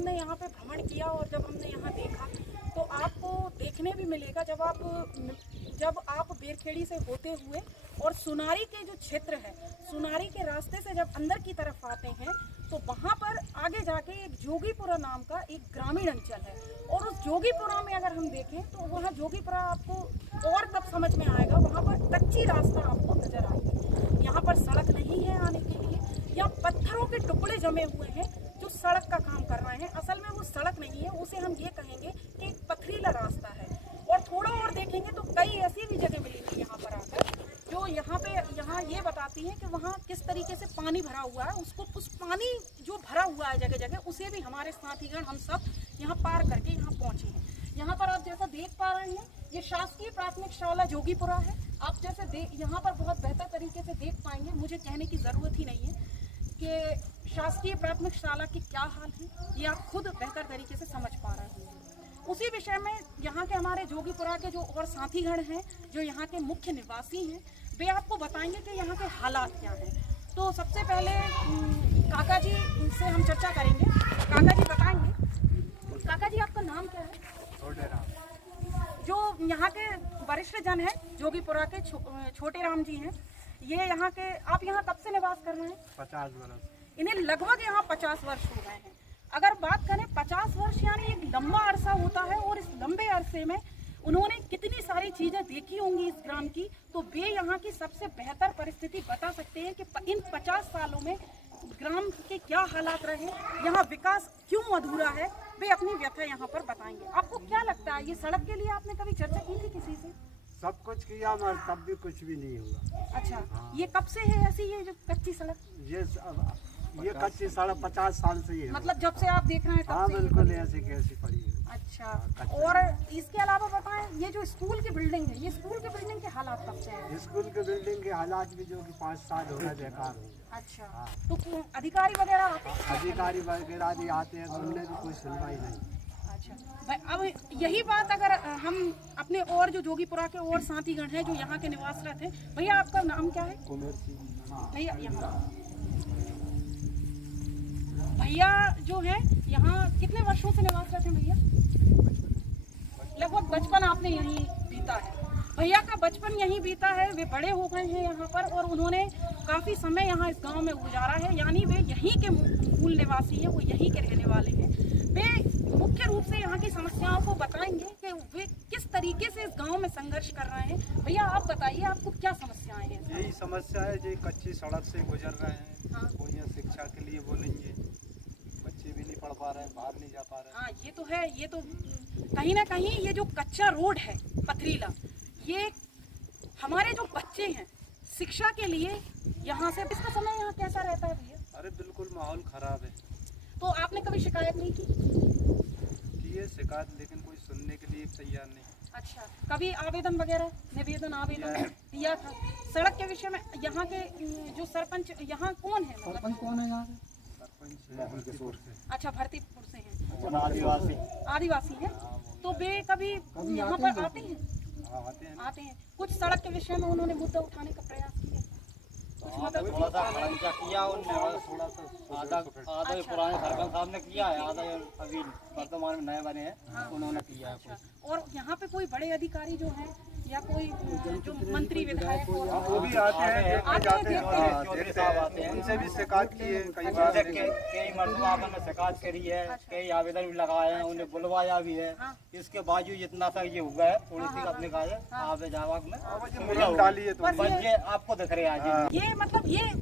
हमने यहाँ पे भ्रमण किया और जब हमने यहाँ देखा तो आपको देखने भी मिलेगा, जब आप बेरखेड़ी से होते हुए और सुनारी के जो क्षेत्र है, सुनारी के रास्ते से जब अंदर की तरफ आते हैं तो वहाँ पर आगे जाके एक जोगीपुरा नाम का एक ग्रामीण अंचल है। और उस जोगीपुरा में अगर हम देखें तो वहाँ जोगीपुरा आपको और तब समझ में आएगा, वहाँ पर कच्ची रास्ता आपको नजर आएगी। यहाँ पर सड़क नहीं है आने के लिए, यहाँ पत्थरों के टुकड़े जमे हुए हैं जो सड़क का काम कर रहे हैं। असल में वो सड़क नहीं है, उसे हम ये कहेंगे कि एक पथरीला रास्ता है। और थोड़ा और देखेंगे तो कई ऐसी भी जगह मिलेंगी यहाँ पर आकर जो यहाँ ये बताती हैं कि वहाँ किस तरीके से पानी भरा हुआ है। उस पानी जो भरा हुआ है जगह जगह, उसे भी हमारे साथीगण हम सब यहाँ पार करके यहाँ पहुँचे हैं। यहाँ पर आप जैसा देख पा रहे हैं, ये शासकीय प्राथमिक शाला जोगीपुरा है। आप जैसे यहाँ पर बहुत बेहतर तरीके से देख पाएंगे, मुझे कहने की ज़रूरत ही नहीं है कि शासकीय प्राथमिक शाला की क्या हाल है, ये आप खुद बेहतर तरीके से समझ पा रहे हैं। उसी विषय में यहाँ के हमारे जोगीपुरा के जो और साथीगण हैं, जो यहाँ के मुख्य निवासी हैं, वे आपको बताएंगे कि यहाँ के हालात क्या हैं। तो सबसे पहले काका जी से हम चर्चा करेंगे। काका जी बताएंगे, काका जी आपका नाम क्या है? छोटे राम। जो यहाँ के वरिष्ठ जन हैं जोगीपुरा के छोटे राम जी हैं, ये यहाँ के, आप यहाँ कब से निवास कर रहे हैं? 50 वर्ष। इन्हें लगभग यहाँ 50 वर्ष हो गए हैं। अगर बात करें 50 वर्ष यानी एक लंबा अरसा होता है, और इस लंबे अरसे में उन्होंने कितनी सारी चीज़ें देखी होंगी इस ग्राम की, तो वे यहाँ की सबसे बेहतर परिस्थिति बता सकते हैं कि इन 50 सालों में ग्राम के क्या हालात रहे, यहाँ विकास क्यों अधूरा है। वे अपनी व्यथा यहाँ पर बताएंगे। आपको क्या लगता है, ये सड़क के लिए आपने कभी चर्चा की थी किसी से? सब कुछ किया मगर तब भी कुछ भी नहीं हुआ। अच्छा, हाँ। ये कब से है ऐसी ये जो कच्ची सड़क? ये कच्ची सड़क 50 साल से ही है। मतलब जब से आप देख रहे हैं तब हाँ से ये बिल्कुल ऐसी कैसी पड़ी है। अच्छा, और इसके अलावा बताएं, ये जो स्कूल की बिल्डिंग है, ये स्कूल की बिल्डिंग के हालात कब से है? स्कूल के बिल्डिंग के हालात भी जो कि 5 साल हो गए बेकार हो गए। अच्छा, हाँ। तो अधिकारी वगैरह आते हैं? अधिकारी वगैरह भी आते हैं, उनने भी कोई सुनवाई नहीं। अच्छा भाई, अब यही बात अगर हम अपने और जो जोगीपुरा के और साथीगण हैं जो यहाँ के निवासरत हैं, भैया आपका नाम क्या है? भैया यहाँ भैया जो है यहाँ कितने वर्षों से निवासरत हैं भैया? लगभग बचपन आपने यहीं बीता है। भैया का बचपन यहीं बीता है, वे बड़े हो गए हैं यहाँ पर और उन्होंने काफ़ी समय यहाँ इस गांव में गुजारा है। यानी वे यहीं के मूल निवासी हैं, वो यहीं के रहने वाले हैं। वे मुख्य रूप से यहाँ की समस्याओं को बताएंगे कि वे किस तरीके से इस गांव में संघर्ष कर रहे हैं। भैया आप बताइए, आपको क्या समस्याएं हैं? यही समस्या है, जो कच्ची सड़क से गुजर रहे हैं। हाँ। कोई यहाँ शिक्षा के लिए बोलेंगे, बच्चे भी नहीं पढ़ पा रहे हैं, बाहर नहीं जा पा रहे हैं। हाँ, ये तो है। ये तो कहीं ना कहीं ये जो कच्चा रोड है पथरीला, ये हमारे जो बच्चे हैं शिक्षा के लिए यहाँ से, इसका समय यहाँ कैसा रहता है भैया? अरे बिल्कुल माहौल खराब है। तो आपने कभी शिकायत नहीं की? ये शिकायत, लेकिन कोई सुनने के लिए तैयार नहीं। अच्छा, कभी आवेदन वगैरह आवेदन दिया था सड़क के विषय में? यहाँ के जो सरपंच यहाँ कौन है? सरपंच कौन है यहाँ? अच्छा, भरतीपुर से हैं। आदिवासी। आदिवासी हैं, तो वे कभी यहाँ पर आते हैं? आते हैं। कुछ सड़क के विषय में उन्होंने मुद्दा उठाने का प्रयास किया? कुछ मतलब थोड़ा सा खर्चा किया उनने, बस थोड़ा सा आधा पुराने सरपंच साहब ने किया है, आधा अभी वर्तमान में नए बने हैं उन्होंने किया है। अच्छा, और यहाँ पे कोई बड़े अधिकारी जो हैं या कोई जो मंत्री विधायक वो भी आते हैं, देखते जाते हैं, चौधरी साहब आते हैं, उनसे भी शिकायत की है कई बार। कई मरतबा आपने शिकायत करी है, कई आवेदन भी लगाए हैं, उन्हें बुलवाया भी है। इसके बावजूद इतना सा ये हुआ है, थोड़ी सी अपने कहा है आवे जवाब में डाली है तो ये आपको दिख रहे हैं आज। ये मतलब ये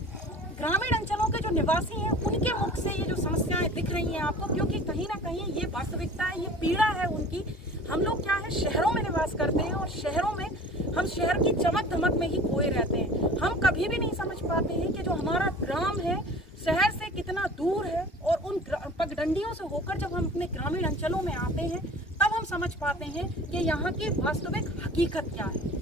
ग्रामीण अंचलों के जो निवासी हैं उनके मुख से ये जो समस्याएं दिख रही हैं आपको, क्योंकि कहीं ना कहीं ये वास्तविकता है, ये पीड़ा है उनकी। हम लोग क्या है, शहरों में निवास करते हैं और शहरों में हम शहर की चमक धमक में ही खोए रहते हैं। हम कभी भी नहीं समझ पाते हैं कि जो हमारा ग्राम है शहर से कितना दूर है, और उन पगडंडियों से होकर जब हम अपने ग्रामीण अंचलों में आते हैं तब हम समझ पाते हैं कि यहाँ की वास्तविक हकीकत क्या है।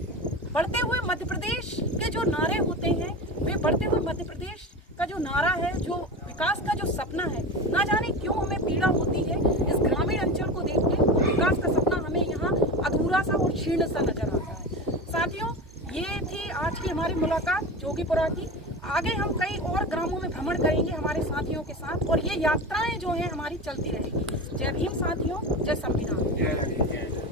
बढ़ते हुए मध्य प्रदेश के जो नारे होते हैं, वे बढ़ते हुए मध्य प्रदेश का जो नारा है, जो विकास का जो सपना है, ना जाने क्यों हमें पीड़ा होती है इस ग्रामीण अंचल को देख के। विकास का सपना हमें यहाँ अधूरा सा और क्षीण सा नजर आता है। साथियों, ये थी आज की हमारी मुलाकात जोगीपुरा की। आगे हम कई और ग्रामों में भ्रमण करेंगे हमारे साथियों के साथ, और ये यात्राएं जो हैं हमारी चलती रहेंगी। जय भीम साथियों, जय संविधान।